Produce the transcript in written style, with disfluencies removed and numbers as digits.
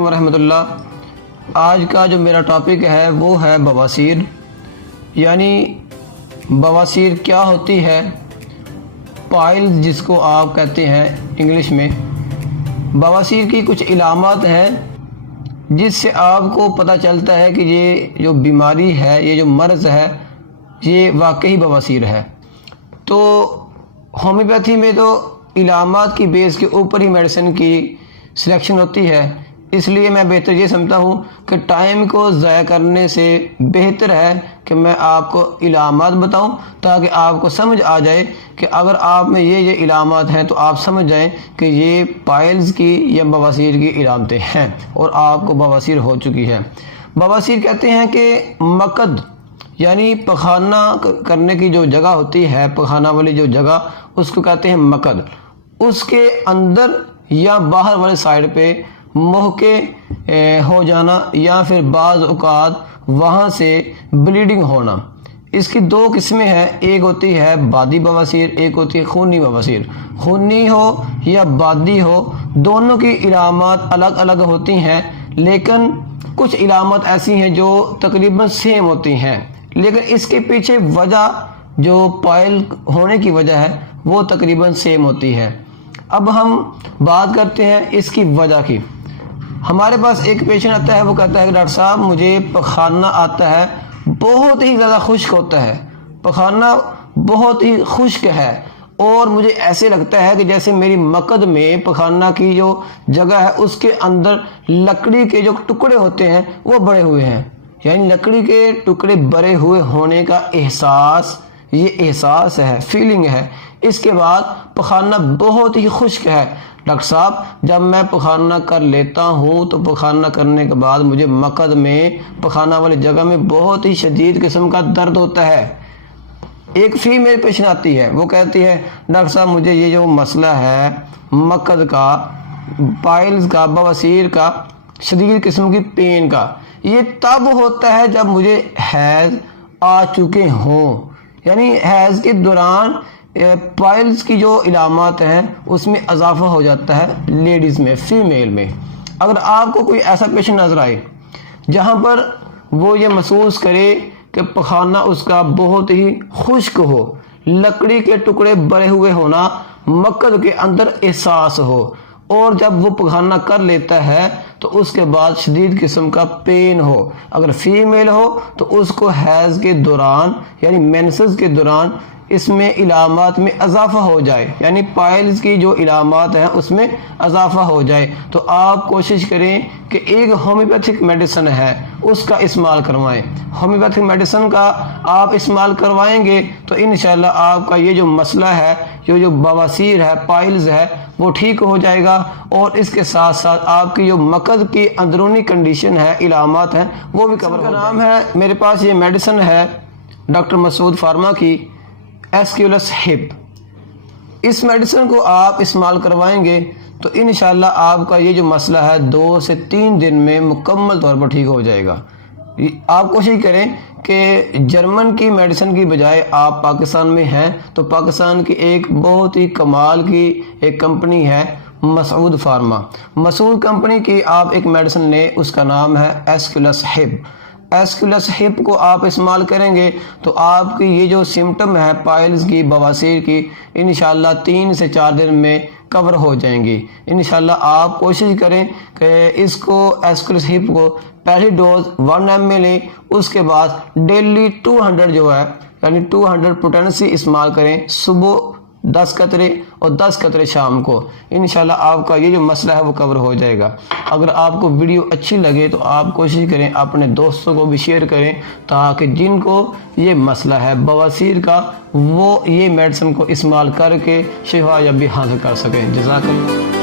वालेकुम वरहमतुल्लाह। आज का जो मेरा टॉपिक है वो है बवासीर, यानी बवासीर क्या होती है, पाइल्स जिसको आप कहते हैं इंग्लिश में। बवासीर की कुछ इलामात हैं जिससे आपको पता चलता है कि ये जो बीमारी है, ये जो मर्ज़ है, ये वाकई बवासीर है। तो होम्योपैथी में तो इलामात की बेस के ऊपर ही मेडिसिन की सिलेक्शन होती है, इसलिए मैं बेहतर ये समझता हूँ कि टाइम को ज़ाया करने से बेहतर है कि मैं आपको इलामात बताऊँ, ताकि आपको समझ आ जाए कि अगर आप में ये इलामात हैं तो आप समझ जाएं कि ये पाइल्स की या बवासीर की इलामतें हैं और आपको बवासीर हो चुकी है। बवासीर कहते हैं कि मकद यानी पखाना करने की जो जगह होती है, पखाना वाली जो जगह, उसको कहते हैं मकद। उसके अंदर या बाहर वाले साइड पे मुँह के हो जाना या फिर बाज़ औक़ात वहाँ से ब्लीडिंग होना। इसकी दो किस्में हैं, एक होती है बादी बवासीर, एक होती है खूनी बवासीर। खूनी हो या बादी हो, दोनों की इलामात अलग अलग होती हैं, लेकिन कुछ इलामात ऐसी हैं जो तकरीबन सेम होती हैं, लेकिन इसके पीछे वजह जो पाइल होने की वजह है वो तकरीबन सेम होती है। अब हम बात करते हैं इसकी वजह की। हमारे पास एक पेशेंट आता है, वो कहता है कि डॉक्टर साहब मुझे पखाना आता है, बहुत ही ज़्यादा खुश्क होता है, पखाना बहुत ही खुश्क है और मुझे ऐसे लगता है कि जैसे मेरी मकद में पखाना की जो जगह है उसके अंदर लकड़ी के जो टुकड़े होते हैं वो बड़े हुए हैं, यानी लकड़ी के टुकड़े बड़े हुए होने का एहसास, ये एहसास है, फीलिंग है। इसके बाद पखाना बहुत ही खुश्क है। डॉक्टर साहब जब मैं पखाना कर लेता हूँ तो पखाना करने के बाद मुझे मकद में, पखाना वाली जगह में बहुत ही शदीद किस्म का दर्द होता है। एक फीमेल पेशेंट आती है, वो कहती है डॉक्टर साहब मुझे ये जो मसला है मकद का, पाइल्स का, बवासीर का, शदीद किस्म की पेन का, ये तब होता है जब मुझे हैज़ आ चुके हों, यानी हैज़ के दौरान पाइल्स की जो इलामात हैं उसमें इजाफा हो जाता है लेडीज़ में, फीमेल में। अगर आपको कोई ऐसा पेशेंट नज़र आए जहाँ पर वो ये महसूस करे कि पखाना उसका बहुत ही खुश्क हो, लकड़ी के टुकड़े बड़े हुए होना, मकद के अंदर एहसास हो, और जब वो पखाना कर लेता है तो उसके बाद शदीद किस्म का पेन हो, अगर फीमेल हो तो उसको हैज़ के दौरान यानी मेंसेस के दौरान इसमें इलामात में इजाफा हो जाए, यानी पाइल्स की जो इलामात हैं उसमें इजाफा हो जाए, तो आप कोशिश करें कि एक होम्योपैथिक मेडिसिन है उसका इस्तेमाल करवाएं। होम्योपैथिक मेडिसिन का आप इस्तेमाल करवाएंगे तो इंशाल्लाह आपका ये जो मसला है, ये जो बवासीर है, पाइल्स है, वो ठीक हो जाएगा। और इसके साथ साथ आपकी जो मकद की अंदरूनी कंडीशन है, इलामात हैं, वो भी कवर हो नाम है। मेरे पास ये मेडिसिन है डॉक्टर मसूद फार्मा की, एस्क्यूलस हिप। इस मेडिसिन को आप इस्तेमाल करवाएंगे तो इंशाल्लाह आपका ये जो मसला है 2 से 3 दिन में मुकम्मल तौर पर ठीक हो जाएगा। आप कोशिश करें कि जर्मन की मेडिसिन की बजाय आप पाकिस्तान में हैं तो पाकिस्तान की एक बहुत ही कमाल की एक कंपनी है मसूद फार्मा। मसूद कंपनी की आप एक मेडिसिन लें, उसका नाम है एस्क्यूलस हिप। एस्क्यूलस हिप को आप इस्तेमाल करेंगे तो आपकी ये जो सिम्टम है पाइल्स की, बवासीर की, इंशाल्लाह 3 से 4 दिन में कवर हो जाएंगी। इंशाल्लाह आप कोशिश करें कि इसको, एस्क्यूलस हिप को, पहली डोज 1 ml लें, उसके बाद डेली 200 जो है यानी 200 पोटेंसी इस्तेमाल करें, सुबह 10 कतरे और 10 कतरे शाम को। इंशाल्लाह आपका ये जो मसला है वो कवर हो जाएगा। अगर आपको वीडियो अच्छी लगे तो आप कोशिश करें अपने दोस्तों को भी शेयर करें, ताकि जिनको ये मसला है बवासीर का वो ये मेडिसिन को इस्तेमाल करके शिफा या भी हासिल कर सकें। जज़ाकल्लाह।